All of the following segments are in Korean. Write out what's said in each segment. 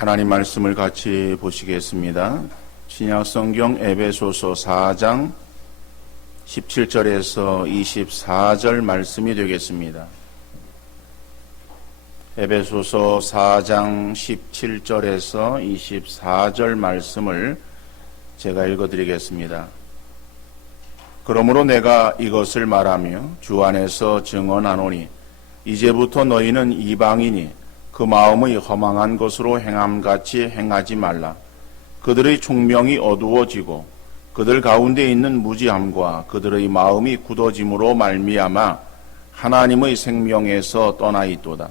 하나님 말씀을 같이 보시겠습니다. 신약성경 에베소서 4장 17절에서 24절 말씀이 되겠습니다. 에베소서 4장 17절에서 24절 말씀을 제가 읽어드리겠습니다. 그러므로 내가 이것을 말하며 주 안에서 증언하노니 이제부터 너희는 이방인이 그 마음의 허망한 것으로 행함같이 행하지 말라. 그들의 총명이 어두워지고 그들 가운데 있는 무지함과 그들의 마음이 굳어짐으로 말미암아 하나님의 생명에서 떠나 있도다.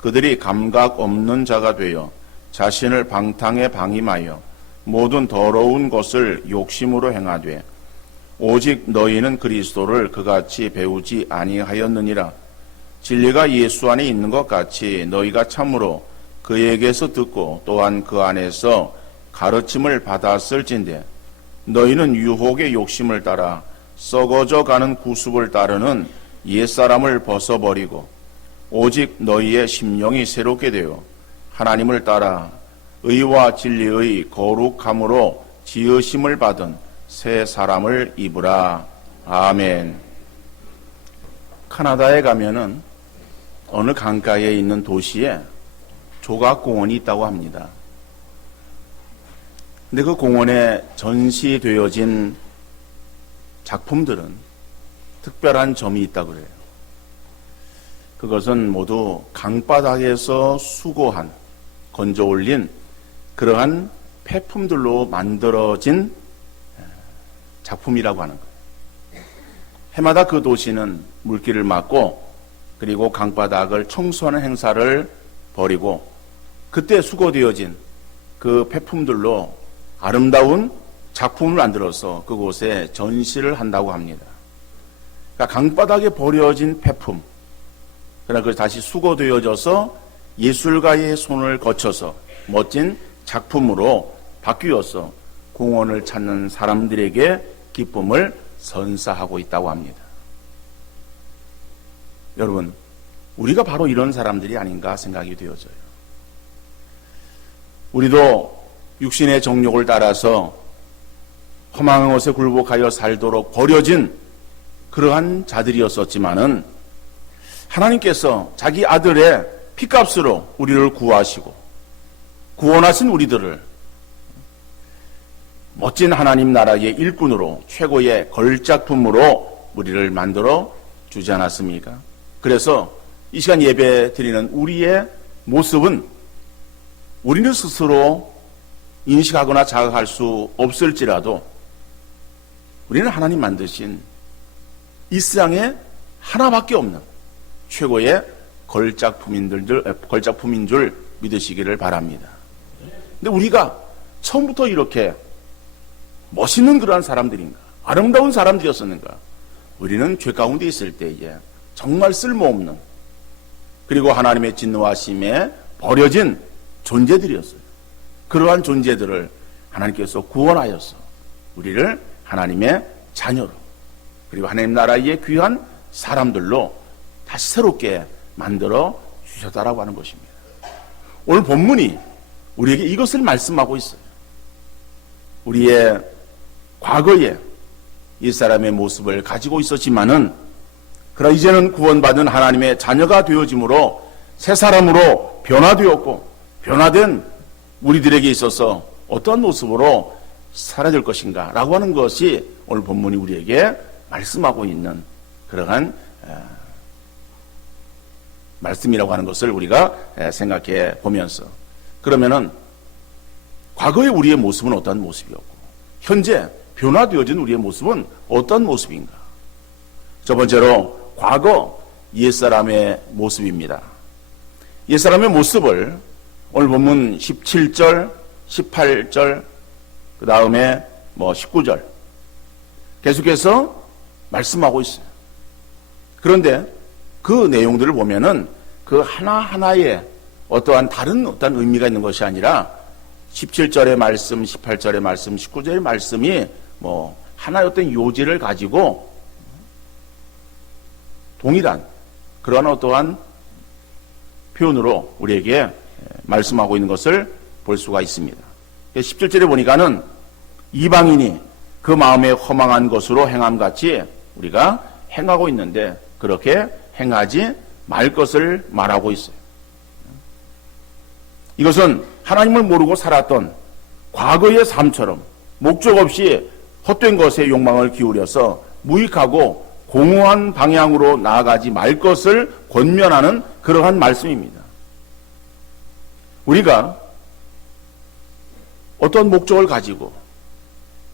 그들이 감각 없는 자가 되어 자신을 방탕에 방임하여 모든 더러운 것을 욕심으로 행하되 오직 너희는 그리스도를 그같이 배우지 아니하였느니라. 진리가 예수 안에 있는 것 같이 너희가 참으로 그에게서 듣고 또한 그 안에서 가르침을 받았을진데 너희는 유혹의 욕심을 따라 썩어져 가는 구습을 따르는 옛사람을 벗어버리고 오직 너희의 심령이 새롭게 되어 하나님을 따라 의와 진리의 거룩함으로 지으심을 받은 새 사람을 입으라. 아멘. 캐나다에 가면은 어느 강가에 있는 도시에 조각공원이 있다고 합니다. 근데 그 공원에 전시되어진 작품들은 특별한 점이 있다고 그래요. 그것은 모두 강바닥에서 수거한, 건져 올린 그러한 폐품들로 만들어진 작품이라고 하는 거예요. 해마다 그 도시는 물길을 막고 그리고 강바닥을 청소하는 행사를 벌이고 그때 수거되어진 그 폐품들로 아름다운 작품을 만들어서 그곳에 전시를 한다고 합니다. 그러니까 강바닥에 버려진 폐품, 그러나 그것이 다시 수거되어져서 예술가의 손을 거쳐서 멋진 작품으로 바뀌어서 공원을 찾는 사람들에게 기쁨을 선사하고 있다고 합니다. 여러분, 우리가 바로 이런 사람들이 아닌가 생각이 되어져요. 우리도 육신의 정욕을 따라서 허망한 것에 굴복하여 살도록 버려진 그러한 자들이었었지만은 하나님께서 자기 아들의 피값으로 우리를 구하시고 구원하신 우리들을 멋진 하나님 나라의 일꾼으로 최고의 걸작품으로 우리를 만들어 주지 않았습니까? 그래서 이 시간 예배 드리는 우리의 모습은 우리는 스스로 인식하거나 자각할 수 없을지라도 우리는 하나님 만드신 이 세상에 하나밖에 없는 최고의 걸작품인 줄 믿으시기를 바랍니다. 근데 우리가 처음부터 이렇게 멋있는 그러한 사람들인가? 아름다운 사람들이었었는가? 우리는 죄 가운데 있을 때에 정말 쓸모없는 그리고 하나님의 진노하심에 버려진 존재들이었어요. 그러한 존재들을 하나님께서 구원하여서 우리를 하나님의 자녀로 그리고 하나님 나라의 귀한 사람들로 다시 새롭게 만들어 주셨다라고 하는 것입니다. 오늘 본문이 우리에게 이것을 말씀하고 있어요. 우리의 과거에 이 사람의 모습을 가지고 있었지만은 그러나 이제는 구원받은 하나님의 자녀가 되어짐으로 새 사람으로 변화되었고 변화된 우리들에게 있어서 어떠한 모습으로 살아야 될 것인가 라고 하는 것이 오늘 본문이 우리에게 말씀하고 있는 그러한 말씀이라고 하는 것을 우리가 생각해 보면서 그러면은 과거의 우리의 모습은 어떠한 모습이었고 현재 변화되어진 우리의 모습은 어떤 모습인가? 첫 번째로 과거 옛사람의 모습입니다. 옛사람의 모습을 오늘 본문 17절, 18절, 그 다음에 19절 계속해서 말씀하고 있어요. 그런데 그 내용들을 보면은 그 하나하나에 어떠한 다른 어떤 의미가 있는 것이 아니라 17절의 말씀, 18절의 말씀, 19절의 말씀이 하나의 어떤 요지를 가지고 동일한 그러한 어떠한 표현으로 우리에게 말씀하고 있는 것을 볼 수가 있습니다. 17절에 보니까는 이방인이 그 마음에 허망한 것으로 행함같이 우리가 행하고 있는데 그렇게 행하지 말 것을 말하고 있어요. 이것은 하나님을 모르고 살았던 과거의 삶처럼 목적 없이 헛된 것에 욕망을 기울여서 무익하고 공허한 방향으로 나아가지 말 것을 권면하는 그러한 말씀입니다. 우리가 어떤 목적을 가지고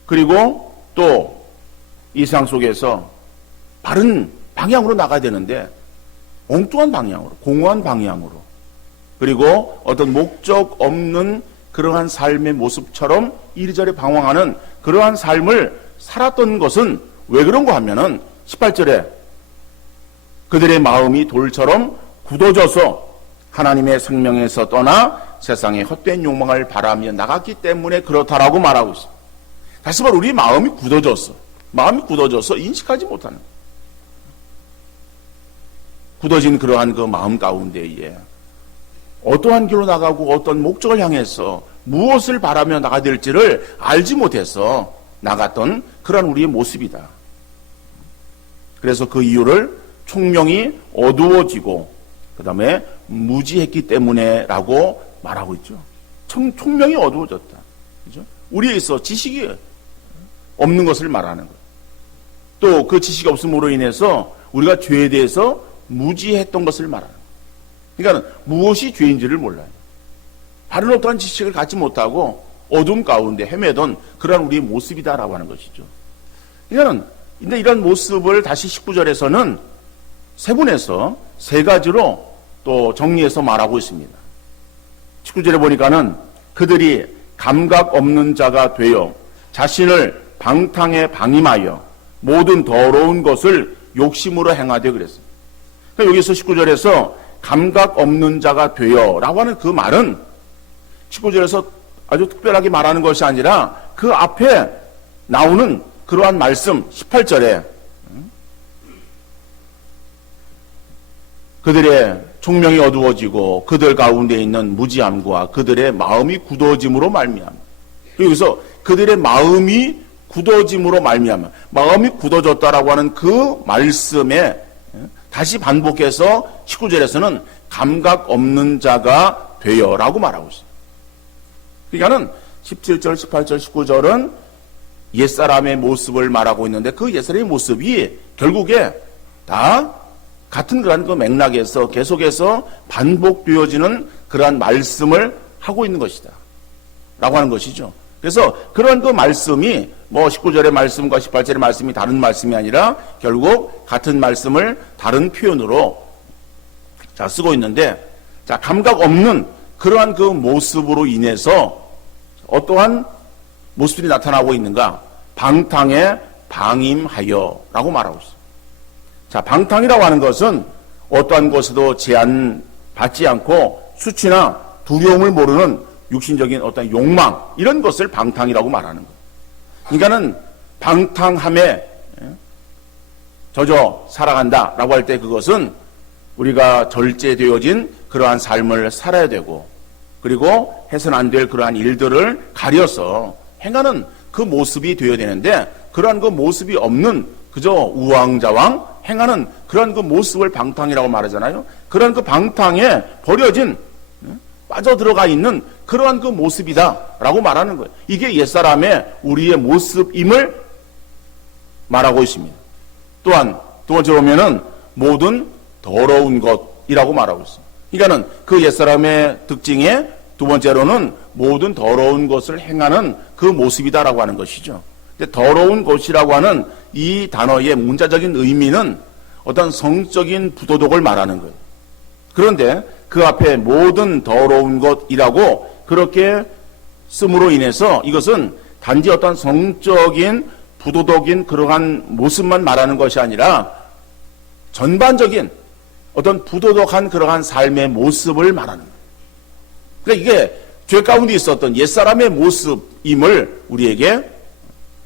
그리고 또 이 세상 속에서 바른 방향으로 나가야 되는데 엉뚱한 방향으로, 공허한 방향으로 그리고 어떤 목적 없는 그러한 삶의 모습처럼 이리저리 방황하는 그러한 삶을 살았던 것은 왜 그런가 하면은 18절에 그들의 마음이 돌처럼 굳어져서 하나님의 생명에서 떠나 세상의 헛된 욕망을 바라며 나갔기 때문에 그렇다라고 말하고 있습니다. 다시 말해 우리 마음이 굳어져서 인식하지 못하는 굳어진 그러한 그 마음 가운데에 어떠한 길로 나가고 어떤 목적을 향해서 무엇을 바라며 나가야 될지를 알지 못해서 나갔던 그런 우리의 모습이다. 그래서 그 이유를 총명이 어두워지고 그 다음에 무지했기 때문에 라고 말하고 있죠. 총명이 어두워졌다. 그죠? 우리에 있어 지식이 없는 것을 말하는 거예요. 또 그 지식이 없음으로 인해서 우리가 죄에 대해서 무지했던 것을 말하는 거예요. 그러니까 무엇이 죄인지를 몰라요. 바른 어떠한 지식을 갖지 못하고 어둠 가운데 헤매던 그런 우리의 모습이다라고 하는 것이죠. 그러니까 근데 이런 모습을 다시 19절에서는 세분해서 세 가지로 또 정리해서 말하고 있습니다. 19절에 보니까는 그들이 감각 없는 자가 되어 자신을 방탕에 방임하여 모든 더러운 것을 욕심으로 행하되 그랬습니다. 그러니까 여기서 19절에서 감각 없는 자가 되어 라고 하는 그 말은 19절에서 아주 특별하게 말하는 것이 아니라 그 앞에 나오는 그러한 말씀 18절에 그들의 총명이 어두워지고 그들 가운데 있는 무지함과 그들의 마음이 굳어짐으로 말미암아. 여기서 그들의 마음이 굳어짐으로 말미암아. 마음이 굳어졌다라고 하는 그 말씀에 다시 반복해서 19절에서는 감각 없는 자가 되어라고 말하고 있어요. 그러니까는 17절, 18절, 19절은 옛사람의 모습을 말하고 있는데 그 옛사람의 모습이 결국에 다 같은 그러한 그 맥락에서 계속해서 반복되어지는 그러한 말씀을 하고 있는 것이다. 라고 하는 것이죠. 그래서 그런 그 말씀이 뭐 19절의 말씀과 18절의 말씀이 다른 말씀이 아니라 결국 같은 말씀을 다른 표현으로 쓰고 있는데 감각 없는 그러한 그 모습으로 인해서 어떠한 모습들이 나타나고 있는가? 방탕에 방임하여 라고 말하고 있습니다. 방탕이라고 하는 것은 어떠한 것에도 제한받지 않고 수치나 두려움을 모르는 육신적인 어떤 욕망 이런 것을 방탕이라고 말하는 거예요. 그러니까는 방탕함에 젖어 살아간다라고 할 때 그것은 우리가 절제되어진 그러한 삶을 살아야 되고 그리고 해서는 안 될 그러한 일들을 가려서 행하는 그 모습이 되어야 되는데 그러한 그 모습이 없는 그저 우왕좌왕 행하는 그런 그 모습을 방탕이라고 말하잖아요. 그런 그 방탕에 버려진 빠져들어가 있는 그러한 그 모습이다라고 말하는 거예요. 이게 옛사람의 우리의 모습임을 말하고 있습니다. 또한 두 번째 보면은 모든 더러운 것이라고 말하고 있습니다. 그러니까는 그 옛사람의 특징에 두 번째로는 모든 더러운 것을 행하는 그 모습이다라고 하는 것이죠. 더러운 것이라고 하는 이 단어의 문자적인 의미는 어떤 성적인 부도덕을 말하는 거예요. 그런데 그 앞에 모든 더러운 것이라고 그렇게 씀으로 인해서 이것은 단지 어떤 성적인 부도덕인 그러한 모습만 말하는 것이 아니라 전반적인 어떤 부도덕한 그러한 삶의 모습을 말하는 거예요. 그러니까 이게 죄 가운데 있었던 옛사람의 모습임을 우리에게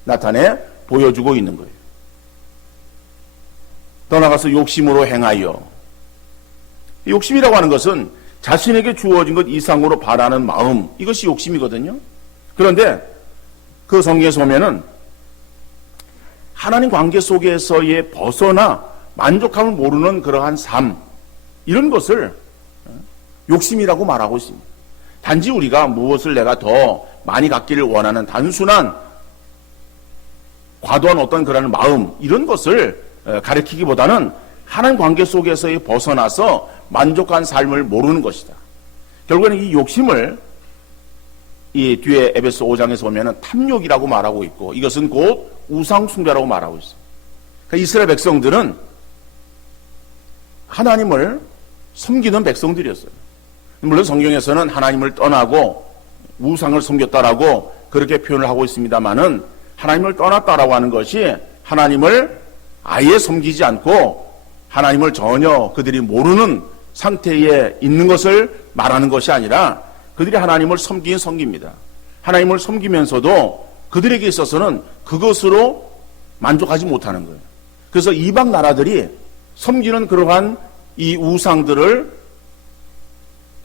나타내 보여주고 있는 거예요. 떠나가서 욕심으로 행하여. 욕심이라고 하는 것은 자신에게 주어진 것 이상으로 바라는 마음, 이것이 욕심이거든요. 그런데 그 성경에서 보면은 하나님 관계 속에서의 벗어나 만족함을 모르는 그러한 삶, 이런 것을 욕심이라고 말하고 있습니다. 단지 우리가 무엇을 내가 더 많이 갖기를 원하는 단순한 과도한 어떤 그런 마음, 이런 것을 가리키기보다는 하나님 관계 속에서의 벗어나서 만족한 삶을 모르는 것이다. 결국에는 이 욕심을 이 뒤에 에베소 5장에서 보면은 탐욕이라고 말하고 있고, 이것은 곧 우상숭배라고 말하고 있어요. 그러니까 이스라엘 백성들은 하나님을 섬기는 백성들이었어요. 물론 성경에서는 하나님을 떠나고 우상을 섬겼다라고 그렇게 표현을 하고 있습니다만은, 하나님을 떠났다라고 하는 것이 하나님을 아예 섬기지 않고 하나님을 전혀 그들이 모르는 상태에 있는 것을 말하는 것이 아니라, 그들이 하나님을 섬기긴 섬깁니다. 하나님을 섬기면서도 그들에게 있어서는 그것으로 만족하지 못하는 거예요. 그래서 이방 나라들이 섬기는 그러한 이 우상들을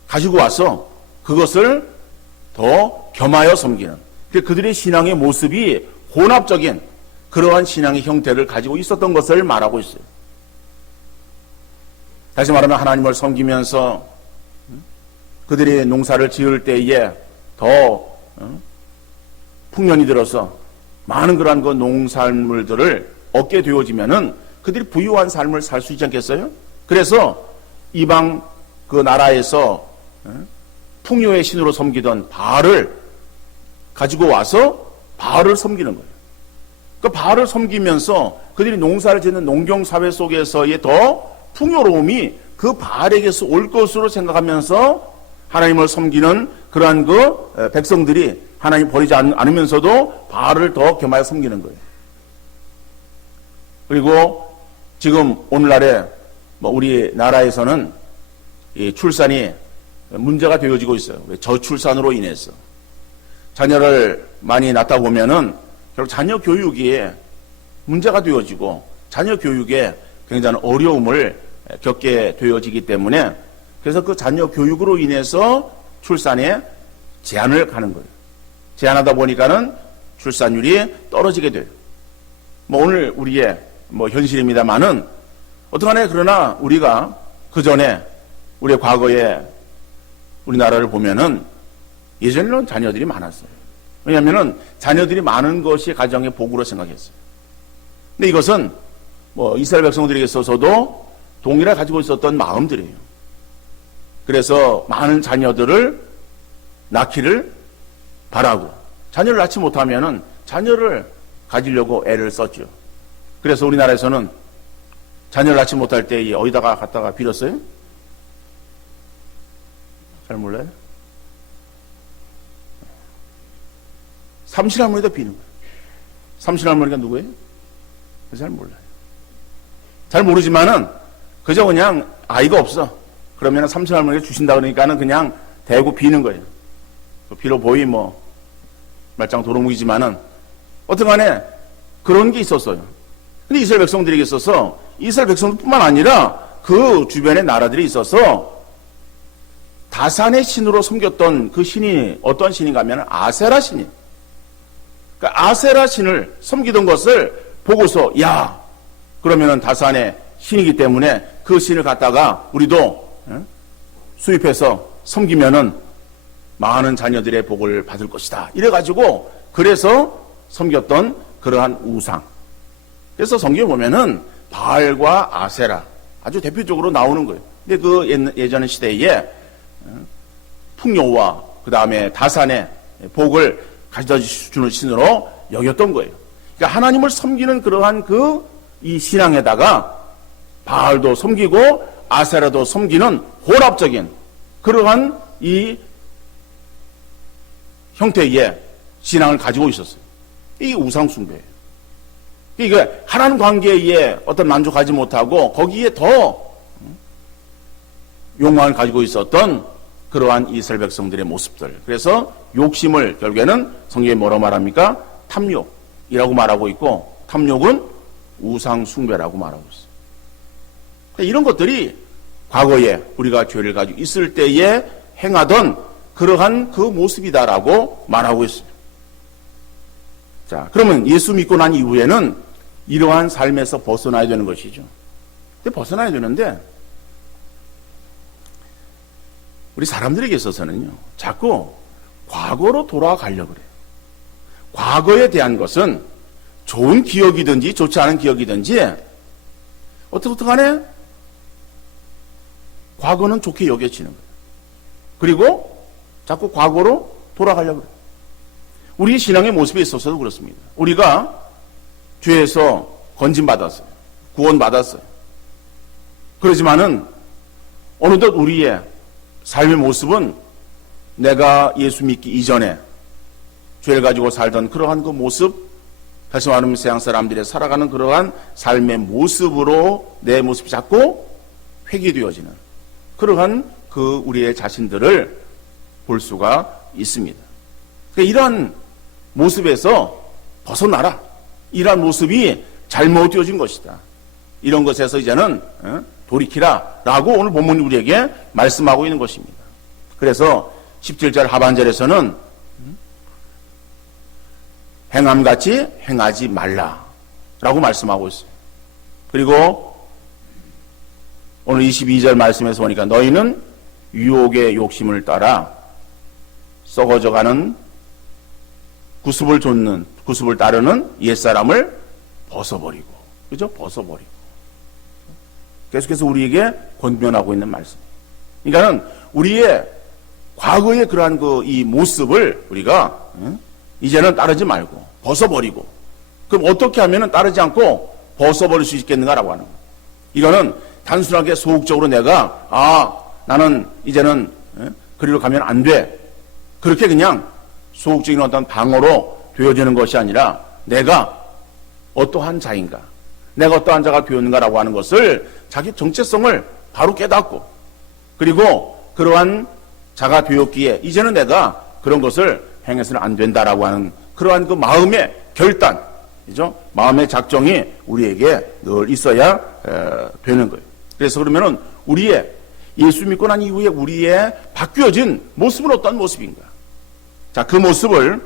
가지고 와서 그것을 더 겸하여 섬기는, 그들의 신앙의 모습이 혼합적인 그러한 신앙의 형태를 가지고 있었던 것을 말하고 있어요. 다시 말하면 하나님을 섬기면서 그들이 농사를 지을 때에 더 풍년이 들어서 많은 그러한 그 농산물들을 얻게 되어지면은 그들이 부유한 삶을 살 수 있지 않겠어요? 그래서 이방 그 나라에서 풍요의 신으로 섬기던 바알을 가지고 와서 바알을 섬기는 거예요. 그 바알을 섬기면서 그들이 농사를 짓는 농경사회 속에서의 더 풍요로움이 그 바알에게서 올 것으로 생각하면서 하나님을 섬기는 그러한 그 백성들이 하나님 버리지 않으면서도 바알을 더 겸하여 섬기는 거예요. 그리고 지금 오늘날에 우리나라에서는 이 출산이 문제가 되어지고 있어요. 저출산으로 인해서 자녀를 많이 낳다 보면은 결국 자녀 교육이 문제가 되어지고 자녀 교육에 굉장히 어려움을 겪게 되어지기 때문에, 그래서 그 자녀 교육으로 인해서 출산에 제한을 가는 거예요. 제한하다 보니까는 출산율이 떨어지게 돼요. 오늘 우리의 현실입니다만은 어떡하네. 그러나 우리가 그 전에 우리의 과거에 우리나라를 보면은 예전에는 자녀들이 많았어요. 왜냐하면은 자녀들이 많은 것이 가정의 복으로 생각했어요. 근데 이것은 이스라엘 백성들에게 있어서도 동일하게 가지고 있었던 마음들이에요. 그래서 많은 자녀들을 낳기를 바라고, 자녀를 낳지 못하면은 자녀를 가지려고 애를 썼죠. 그래서 우리나라에서는 자녀를 낳지 못할 때 어디다가 갖다가 빌었어요? 잘 몰라요? 삼신할머니도 비는 거예요. 삼신할머니가 누구예요? 잘 몰라요. 잘 모르지만은 그저 그냥 아이가 없어. 그러면 삼신할머니가 주신다 그러니까는 그냥 대고 비는 거예요. 비로 보이 말짱 도루묵이지만은 어떤 간에 그런 게 있었어요. 근데 이스라엘 백성들에게 있어서 이스라엘 백성뿐만 아니라 그 주변의 나라들이 있어서 다산의 신으로 섬겼던 그 신이 어떤 신인가 하면 아세라 신이. 그러니까 아세라 신을 섬기던 것을 보고서 그러면은 다산의 신이기 때문에 그 신을 갖다가 우리도 수입해서 섬기면은 많은 자녀들의 복을 받을 것이다. 이래가지고 그래서 섬겼던 그러한 우상. 그래서 성경에 보면은 바알과 아세라 아주 대표적으로 나오는 거예요. 근데 그 예전 시대에 풍요와 그 다음에 다산의 복을 가져다 주는 신으로 여겼던 거예요. 그러니까 하나님을 섬기는 그러한 이 신앙에다가 바알도 섬기고 아세라도 섬기는 혼합적인 그러한 이 형태의 신앙을 가지고 있었어요. 이게 우상숭배예요. 이게 하나님 관계에 어떤 만족하지 못하고 거기에 더 욕망을 가지고 있었던 그러한 이스라엘 백성들의 모습들. 그래서 욕심을 결국에는 성경에 뭐라고 말합니까? 탐욕이라고 말하고 있고, 탐욕은 우상숭배라고 말하고 있어요. 이런 것들이 과거에 우리가 죄를 가지고 있을 때에 행하던 그러한 그 모습이다라고 말하고 있어요. 자, 그러면 예수 믿고 난 이후에는 이러한 삶에서 벗어나야 되는 것이죠. 근데 벗어나야 되는데 우리 사람들에게 있어서는요, 자꾸 과거로 돌아가려고 그래요. 과거에 대한 것은 좋은 기억이든지 좋지 않은 기억이든지 어떻게 하네? 과거는 좋게 여겨지는 거예요. 그리고 자꾸 과거로 돌아가려고 그래요. 우리 신앙의 모습에 있어서도 그렇습니다. 우리가 죄에서 건진받았어요. 구원받았어요. 그렇지만은 어느덧 우리의 삶의 모습은 내가 예수 믿기 이전에 죄를 가지고 살던 그러한 그 모습, 다시 말하면 세상 사람들이 살아가는 그러한 삶의 모습으로 내 모습이 자꾸 회귀되어지는 그러한 그 우리의 자신들을 볼 수가 있습니다. 그러니까 이러한 모습에서 벗어나라. 이러한 모습이 잘못되어진 것이다. 이런 것에서 이제는 돌이키라 라고 오늘 본문이 우리에게 말씀하고 있는 것입니다. 그래서 17절 하반절에서는 행함같이 행하지 말라 라고 말씀하고 있어요. 그리고 오늘 22절 말씀에서 보니까 너희는 유혹의 욕심을 따라 썩어져가는 구습을 따르는 옛사람을 벗어버리고, 그죠? 벗어버리고. 계속해서 우리에게 권면하고 있는 말씀이에요. 그러니까는 우리의 과거의 그러한 이 모습을 우리가 이제는 따르지 말고 벗어버리고, 그럼 어떻게 하면 따르지 않고 벗어버릴 수 있겠는가라고 하는 거예요. 이거는 단순하게 소극적으로 내가 나는 이제는 그리로 가면 안 돼, 그렇게 그냥 소극적인 어떤 방어로 되어지는 것이 아니라 내가 어떠한 자인가, 내가 어떠한 자가 되었는가라고 하는 것을 자기 정체성을 바로 깨닫고, 그리고 그러한 자가 되었기에 이제는 내가 그런 것을 행해서는 안 된다라고 하는 그러한 그 마음의 결단, 그죠? 마음의 작정이 우리에게 늘 있어야 되는 거예요. 그래서 그러면은 우리의 예수 믿고 난 이후에 우리의 바뀌어진 모습은 어떤 모습인가? 자, 그 모습을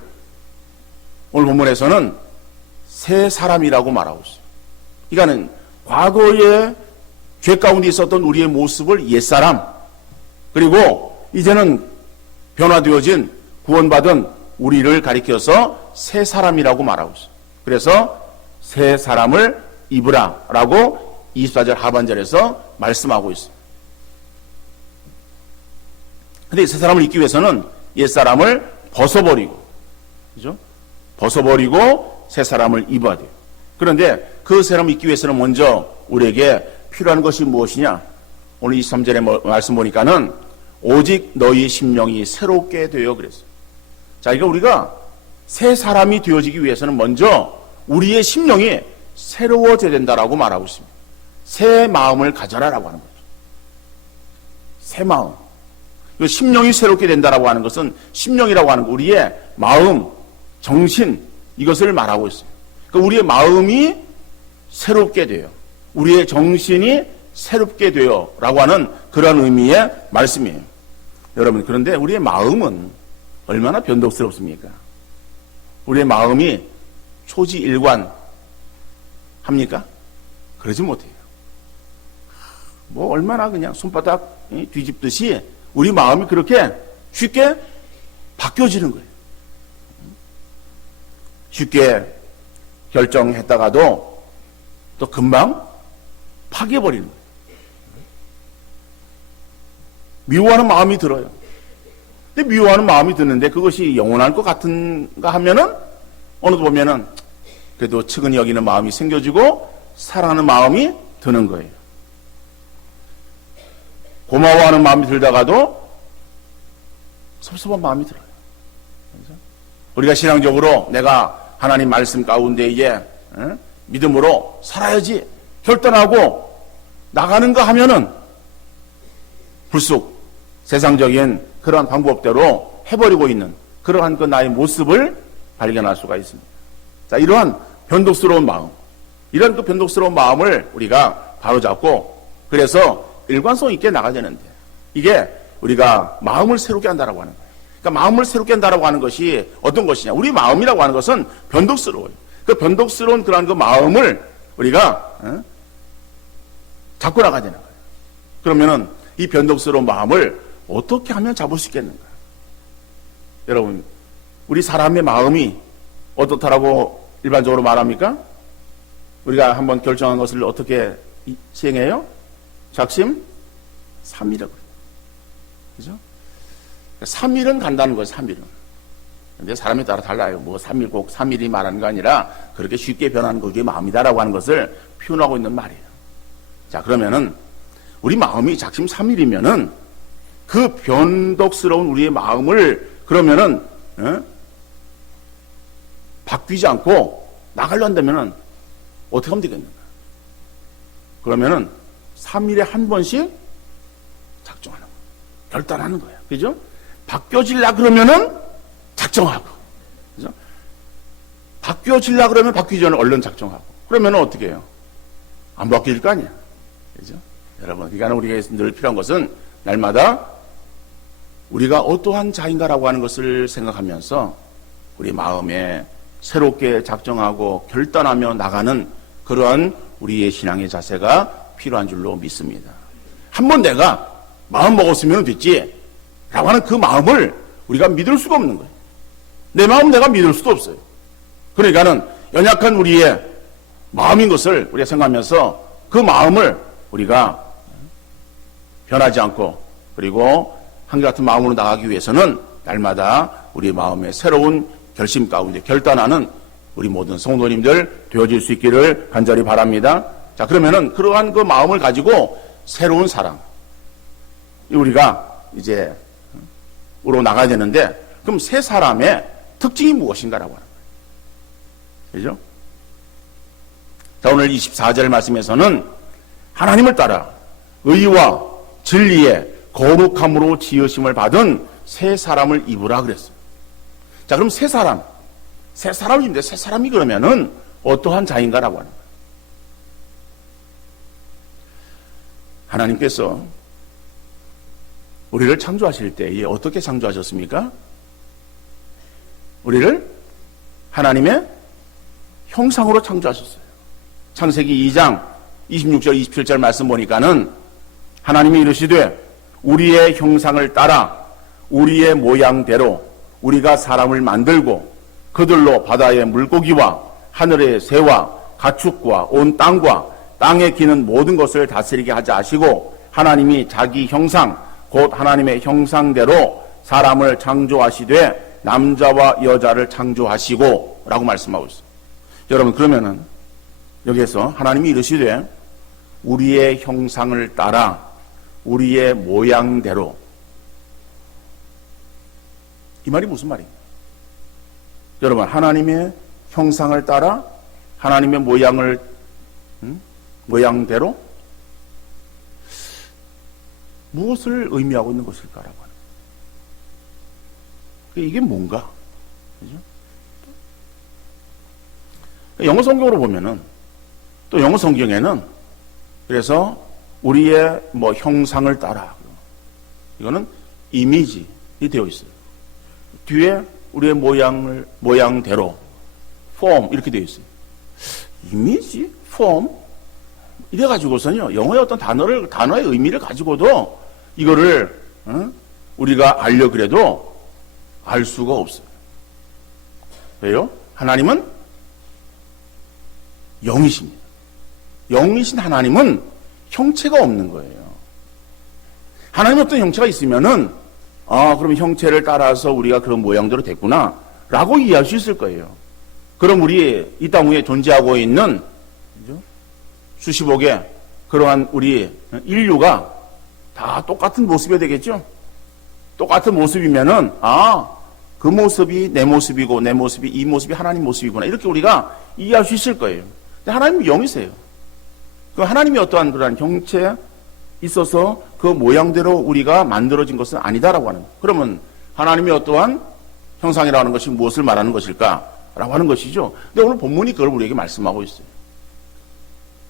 오늘 본문에서는 새 사람이라고 말하고 있어요. 그러니까는 과거에 죄 가운데 있었던 우리의 모습을 옛사람, 그리고 이제는 변화되어진 구원받은 우리를 가리켜서 새 사람이라고 말하고 있어요. 그래서 새 사람을 입으라 라고 24절 하반절에서 말씀하고 있어요. 근데 새 사람을 입기 위해서는 옛사람을 벗어버리고, 그죠? 벗어버리고 새 사람을 입어야 돼요. 그런데 그 새 사람을 입기 위해서는 먼저 우리에게 필요한 것이 무엇이냐? 오늘 23절에 말씀 보니까는 오직 너희 심령이 새롭게 되어 그랬어요. 자, 이거 우리가 새 사람이 되어지기 위해서는 먼저 우리의 심령이 새로워져야 된다라고 말하고 있습니다. 새 마음을 가져라라고 하는 거죠. 새 마음. 심령이 새롭게 된다라고 하는 것은 심령이라고 하는 거, 우리의 마음, 정신, 이것을 말하고 있어요. 그러니까 우리의 마음이 새롭게 돼요. 우리의 정신이 새롭게 돼요 라고 하는 그런 의미의 말씀이에요. 여러분, 그런데 우리의 마음은 얼마나 변덕스럽습니까? 우리의 마음이 초지일관 합니까? 그러지 못해요. 뭐 얼마나 그냥 손바닥 뒤집듯이 우리 마음이 그렇게 쉽게 바뀌어지는 거예요. 쉽게 결정했다가도 또 금방 파괴해버리는 거예요. 미워하는 마음이 들어요. 근데 미워하는 마음이 드는데 그것이 영원할 것 같은가 하면은 어느 보면은 그래도 측은히 여기는 마음이 생겨지고 사랑하는 마음이 드는 거예요. 고마워하는 마음이 들다가도 섭섭한 마음이 들어요. 우리가 신앙적으로 내가 하나님 말씀 가운데에 믿음으로 살아야지 결단하고 나가는가 하면은 불쑥 세상적인 그러한 방법대로 해버리고 있는 그러한 그 나의 모습을 발견할 수가 있습니다. 자, 이러한 변덕스러운 마음, 이런 그 변덕스러운 마음을 우리가 바로잡고, 그래서 일관성 있게 나가야 되는데 이게 우리가 마음을 새롭게 한다라고 하는 거예요. 그러니까 마음을 새롭게 한다라고 하는 것이 어떤 것이냐? 우리 마음이라고 하는 것은 변덕스러워요. 그 변덕스러운 그러한 그 마음을 우리가 잡고 나가야 되는 거예요. 그러면은 이 변덕스러운 마음을 어떻게 하면 잡을 수 있겠는가? 여러분, 우리 사람의 마음이 어떻다라고 일반적으로 말합니까? 우리가 한번 결정한 것을 어떻게 시행해요? 작심 3일이라고 그래요. 그죠? 3일은 간다는 거예요, 3일은. 근데 사람에 따라 달라요. 뭐 3일 꼭 3일이 말하는 거 아니라 그렇게 쉽게 변하는 거 그게 마음이다라고 하는 것을 표현하고 있는 말이에요. 자, 그러면은 우리 마음이 작심 3일이면은 그 변덕스러운 우리의 마음을 그러면은 바뀌지 않고 나가려 한다면은 어떻게 하면 되겠는가? 그러면은 3일에 한 번씩 작정하는 거예요. 결단하는 거예요. 그죠? 바뀌어질라 그러면은 작정하고. 그죠? 바뀌어질라 그러면 바뀌기 전에 얼른 작정하고. 그러면은 어떻게 해요? 안 바뀔 거 아니야. 그죠? 여러분, 그러니까 우리가 늘 필요한 것은 날마다 우리가 어떠한 자인가라고 하는 것을 생각하면서 우리 마음에 새롭게 작정하고 결단하며 나가는 그러한 우리의 신앙의 자세가 필요한 줄로 믿습니다. 한번 내가 마음 먹었으면 됐지 라고 하는 그 마음을 우리가 믿을 수가 없는 거예요. 내 마음 내가 믿을 수도 없어요. 그러니까는 연약한 우리의 마음인 것을 우리가 생각하면서 그 마음을 우리가 변하지 않고 그리고 한결같은 마음으로 나가기 위해서는 날마다 우리 마음의 새로운 결심 가운데 결단하는 우리 모든 성도님들 되어질 수 있기를 간절히 바랍니다. 자, 그러면은 그러한 그 마음을 가지고 새로운 사람 우리가 이제 으로 나가야 되는데 그럼 새 사람의 특징이 무엇인가라고 하는 거예요. 그죠? 자, 오늘 24절 말씀에서는 하나님을 따라 의와 진리의 거룩함으로 지으심을 받은 새 사람을 입으라 그랬어요. 자, 그럼 새 사람인데 새 사람이 그러면은 어떠한 자인가라고 하는 거예요. 하나님께서 우리를 창조하실 때에 어떻게 창조하셨습니까? 우리를 하나님의 형상으로 창조하셨어요. 창세기 2장 26절 27절 말씀 보니까는 하나님이 이르시되 우리의 형상을 따라 우리의 모양대로 우리가 사람을 만들고 그들로 바다의 물고기와 하늘의 새와 가축과 온 땅과 땅에 기는 모든 것을 다스리게 하자 하시고 하나님이 자기 형상 곧 하나님의 형상대로 사람을 창조하시되 남자와 여자를 창조하시고 라고 말씀하고 있어요. 여러분, 그러면은 여기에서 하나님이 이르시되 우리의 형상을 따라 우리의 모양대로, 이 말이 무슨 말입니까? 여러분, 하나님의 형상을 따라 하나님의 모양대로 무엇을 의미하고 있는 것일까라고 하는 거예요. 이게 뭔가? 그죠? 영어 성경으로 보면은 또 영어 성경에는 그래서 우리의 형상을 따라 이거는 이미지 되어 있어요. 뒤에 우리의 모양대로 form 이렇게 되어 있어요. 이미지, form 이래 가지고서는요 영어의 어떤 단어의 의미를 가지고도 이거를 우리가 알려 그래도 알 수가 없어요. 왜요? 하나님은 영이십니다. 영이신 하나님은 형체가 없는 거예요. 하나님 어떤 형체가 있으면은 그럼 형체를 따라서 우리가 그런 모양대로 됐구나 라고 이해할 수 있을 거예요. 그럼 우리 이 땅 위에 존재하고 있는 수십억의 그러한 우리 인류가 다 똑같은 모습이 되겠죠? 똑같은 모습이면은 그 모습이 내 모습이고 내 모습이 이 모습이 하나님 모습이구나 이렇게 우리가 이해할 수 있을 거예요. 근데 하나님은 영이세요. 그 하나님이 어떠한 그러한 형체에 있어서 그 모양대로 우리가 만들어진 것은 아니다라고 하는 거예요. 그러면 하나님이 어떠한 형상이라는 것이 무엇을 말하는 것일까라고 하는 것이죠. 근데 오늘 본문이 그걸 우리에게 말씀하고 있어요.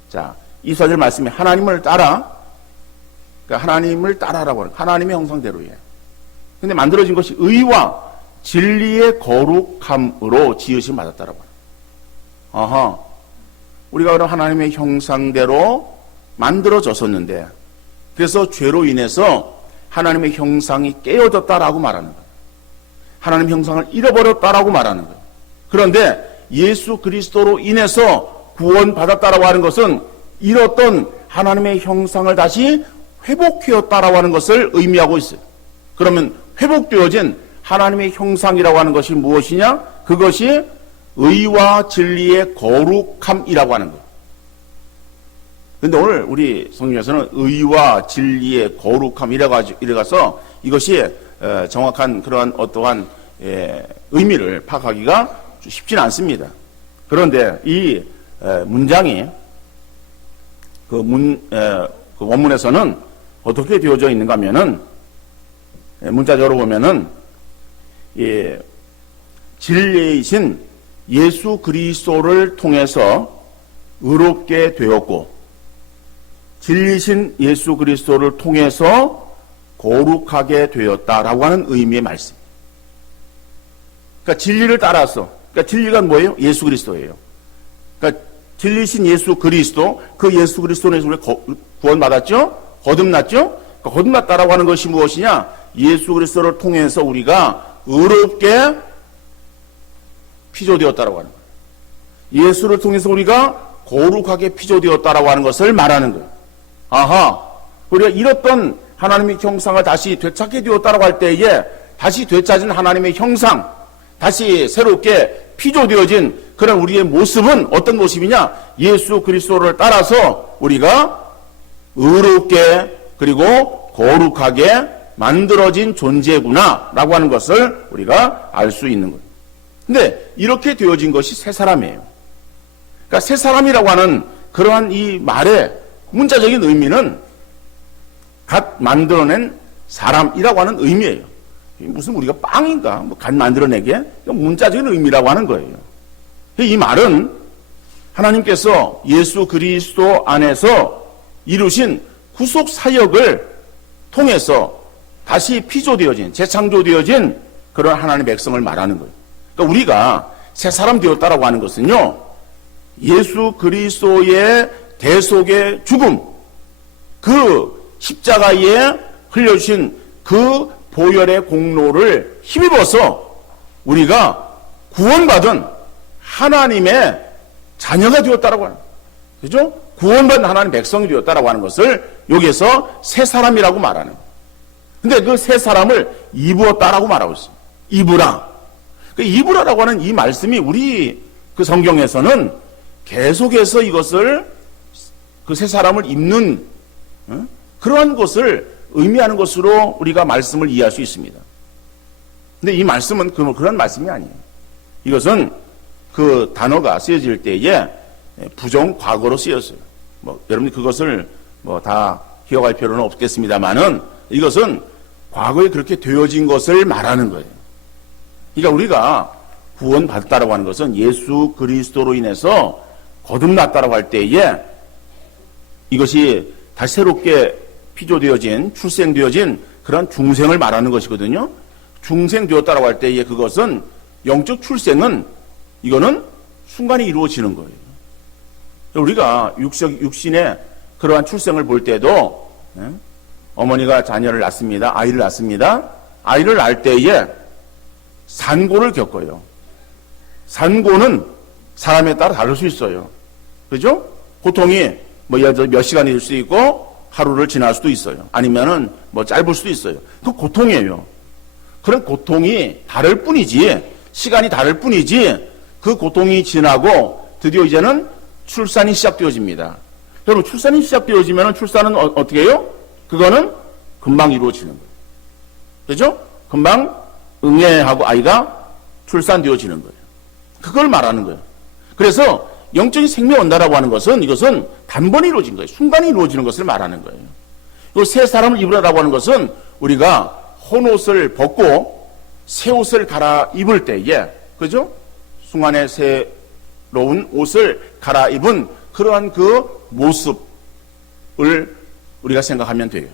자, 24절 말씀에 하나님을 따라 그러니까 하나님을 따라하라고 하는, 하나님의 형상대로예요. 근데 만들어진 것이 의와 진리의 거룩함으로 지으심 받았다라고 하는. 아하. 우리가 그럼 하나님의 형상대로 만들어졌었는데, 그래서 죄로 인해서 하나님의 형상이 깨어졌다라고 말하는 거예요. 하나님 형상을 잃어버렸다라고 말하는 거예요. 그런데 예수 그리스도로 인해서 구원받았다라고 하는 것은 잃었던 하나님의 형상을 다시 회복되었다라고 하는 것을 의미하고 있어요. 그러면 회복되어진 하나님의 형상이라고 하는 것이 무엇이냐? 그것이 의와 진리의 거룩함이라고 하는 거예요. 그런데 오늘 우리 성경에서는 의와 진리의 거룩함 이래가서 이것이 정확한 그러한 어떠한 의미를 파악하기가 쉽지는 않습니다. 그런데 이 문장이 그 원문에서는 어떻게 되어져 있는가 하면은, 문자적으로 보면은, 진리이신 예수 그리스도를 통해서 의롭게 되었고, 진리신 예수 그리스도를 통해서 거룩하게 되었다라고 하는 의미의 말씀. 그러니까 진리를 따라서, 그러니까 진리가 뭐예요? 예수 그리스도예요. 그러니까 진리신 예수 그리스도, 그 예수 그리스도에서 우리 구원받았죠? 거듭났죠? 그러니까 거듭났다라고 하는 것이 무엇이냐? 예수 그리스도를 통해서 우리가 의롭게 피조되었다라고 하는 거예요. 예수를 통해서 우리가 거룩하게 피조되었다라고 하는 것을 말하는 거예요. 아하, 우리가 잃었던 하나님의 형상을 다시 되찾게 되었다라고 할 때에 다시 되찾은 하나님의 형상, 다시 새롭게 피조되어진 그런 우리의 모습은 어떤 모습이냐? 예수 그리스도를 따라서 우리가 의롭게 그리고 거룩하게 만들어진 존재구나 라고 하는 것을 우리가 알 수 있는 거예요. 근데 이렇게 되어진 것이 새 사람이에요. 그러니까 새 사람이라고 하는 그러한 이 말의 문자적인 의미는 갓 만들어낸 사람이라고 하는 의미예요. 무슨 우리가 빵인가? 갓 만들어내게? 문자적인 의미라고 하는 거예요. 이 말은 하나님께서 예수 그리스도 안에서 이루신 구속 사역을 통해서 다시 피조되어진, 재창조되어진 그런 하나님의 백성을 말하는 거예요. 그러니까 우리가 새 사람 되었다라고 하는 것은요, 예수 그리스도의 대속의 죽음, 그 십자가에 흘려주신 그 보혈의 공로를 힘입어서 우리가 구원받은 하나님의 자녀가 되었다라고 하는 거예요. 그죠? 구원받은 하나님 백성이 되었다라고 하는 것을 여기에서 새 사람이라고 말하는 거예요. 근데 그 새 사람을 입었다라고 말하고 있습니다. 입으라. 그 입으라라고 하는 이 말씀이 우리 그 성경에서는 계속해서 이것을 그 새 사람을 입는 그러한 것을 의미하는 것으로 우리가 말씀을 이해할 수 있습니다. 근데 이 말씀은 그런 말씀이 아니에요. 이것은 그 단어가 쓰여질 때에 부정 과거로 쓰였어요. 여러분이 그것을 다 기억할 필요는 없겠습니다만은 이것은 과거에 그렇게 되어진 것을 말하는 거예요. 그러니까 우리가 구원받았다라고 하는 것은 예수 그리스도로 인해서 거듭났다라고 할 때에 이것이 다시 새롭게 피조되어진, 출생되어진 그런 중생을 말하는 것이거든요. 중생되었다라고 할 때에 그것은 영적 출생은 이거는 순간에 이루어지는 거예요. 우리가 육신의 그러한 출생을 볼 때도 어머니가 자녀를 낳습니다. 아이를 낳습니다. 아이를 낳을 때에 산고를 겪어요. 산고는 사람에 따라 다를 수 있어요. 그죠? 고통이 예를 들어 몇 시간이 될 수도 있고 하루를 지날 수도 있어요. 아니면은 짧을 수도 있어요. 그 고통이에요. 그런 고통이 다를 뿐이지, 시간이 다를 뿐이지, 그 고통이 지나고 드디어 이제는 출산이 시작되어집니다. 여러분, 출산이 시작되어지면 출산은 어떻게 해요? 그거는 금방 이루어지는 거예요. 그죠? 금방 응애하고 아이가 출산되어지는 거예요. 그걸 말하는 거예요. 그래서 영적인 생명 온다라고 하는 것은 이것은 단번에 이루어진 거예요. 순간에 이루어지는 것을 말하는 거예요. 그리고 새 사람을 입으라고 하는 것은 우리가 헌옷을 벗고 새 옷을 갈아입을 때에, 그죠? 순간에 새로운 옷을 갈아입은 그러한 그 모습을 우리가 생각하면 돼요.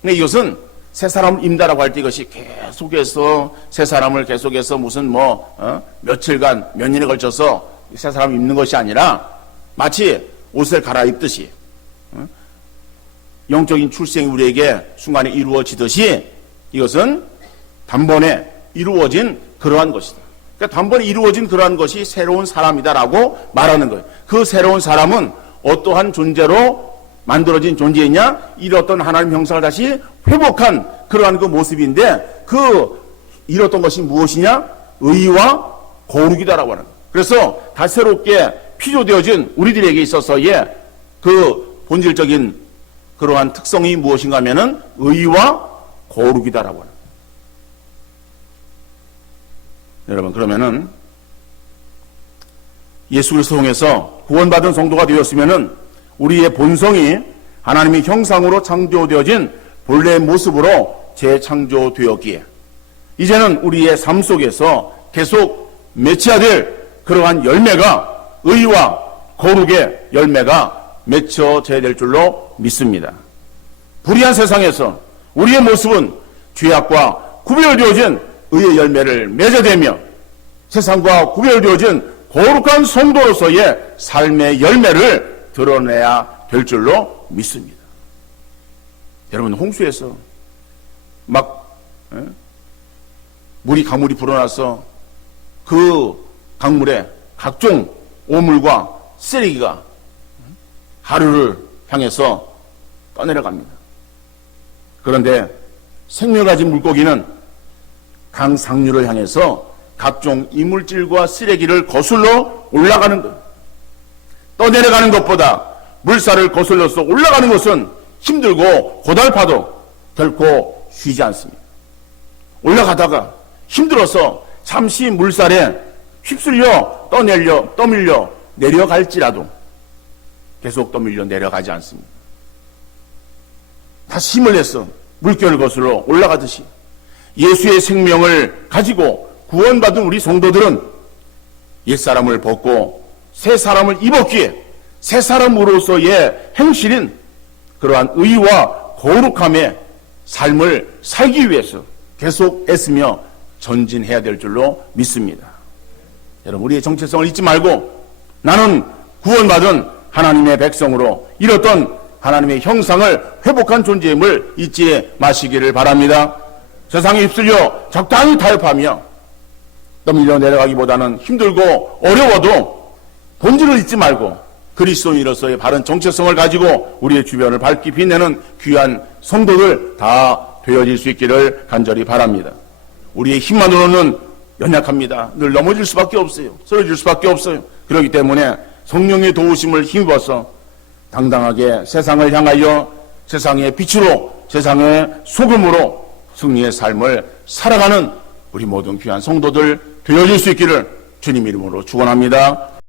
근데 이것은 새 사람을 입는다라고 할 때 이것이 계속해서 새 사람을 계속해서 무슨 며칠간 몇 년에 걸쳐서 새 사람을 입는 것이 아니라 마치 옷을 갈아입듯이 영적인 출생이 우리에게 순간에 이루어지듯이 이것은 단번에 이루어진 그러한 것이다. 그러니까 단번에 이루어진 그러한 것이 새로운 사람이다라고 말하는 거예요. 그 새로운 사람은 어떠한 존재로 만들어진 존재이냐? 잃었던 하나님 형상을 다시 회복한 그러한 그 모습인데 그 잃었던 것이 무엇이냐? 의와 거룩이다라고 하는 거예요. 그래서 다시 새롭게 피조되어진 우리들에게 있어서의 그 본질적인 그러한 특성이 무엇인가 하면은 의와 거룩이다라고 하는 거예요. 여러분, 그러면은 예수 그리스도 통해서 구원받은 성도가 되었으면은 우리의 본성이 하나님의 형상으로 창조되어진 본래의 모습으로 재창조되었기에 이제는 우리의 삶 속에서 계속 맺혀야 될 그러한 열매가 의와 거룩의 열매가 맺혀져야 될 줄로 믿습니다. 불의한 세상에서 우리의 모습은 죄악과 구별되어진 의의 열매를 맺어대며 세상과 구별되어진 거룩한 성도로서의 삶의 열매를 드러내야 될 줄로 믿습니다. 여러분, 홍수에서 막 가물이 불어나서 그 강물에 각종 오물과 쓰레기가 하루를 향해서 떠내려갑니다. 그런데 생명 가진 물고기는 강 상류를 향해서 각종 이물질과 쓰레기를 거슬러 올라가는 것. 떠내려가는 것보다 물살을 거슬러서 올라가는 것은 힘들고 고달파도 결코 쉬지 않습니다. 올라가다가 힘들어서 잠시 물살에 휩쓸려 떠밀려 내려갈지라도 계속 떠밀려 내려가지 않습니다. 다시 힘을 내서 물결을 거슬러 올라가듯이 예수의 생명을 가지고 구원받은 우리 성도들은 옛사람을 벗고 새 사람을 입었기에 새 사람으로서의 행실인 그러한 의와 거룩함의 삶을 살기 위해서 계속 애쓰며 전진해야 될 줄로 믿습니다. 여러분, 우리의 정체성을 잊지 말고 나는 구원받은 하나님의 백성으로 잃었던 하나님의 형상을 회복한 존재임을 잊지 마시기를 바랍니다. 세상에 휩쓸려 적당히 타협하며 떠밀려 내려가기보다는 힘들고 어려워도 본질을 잊지 말고 그리스도인으로서의 바른 정체성을 가지고 우리의 주변을 밝히 빛내는 귀한 성도들 다 되어질 수 있기를 간절히 바랍니다. 우리의 힘만으로는 연약합니다. 늘 넘어질 수밖에 없어요. 쓰러질 수밖에 없어요. 그렇기 때문에 성령의 도우심을 힘입어서 당당하게 세상을 향하여 세상의 빛으로 세상의 소금으로 승리의 삶을 살아가는 우리 모든 귀한 성도들 되어질 수 있기를 주님 이름으로 축원합니다.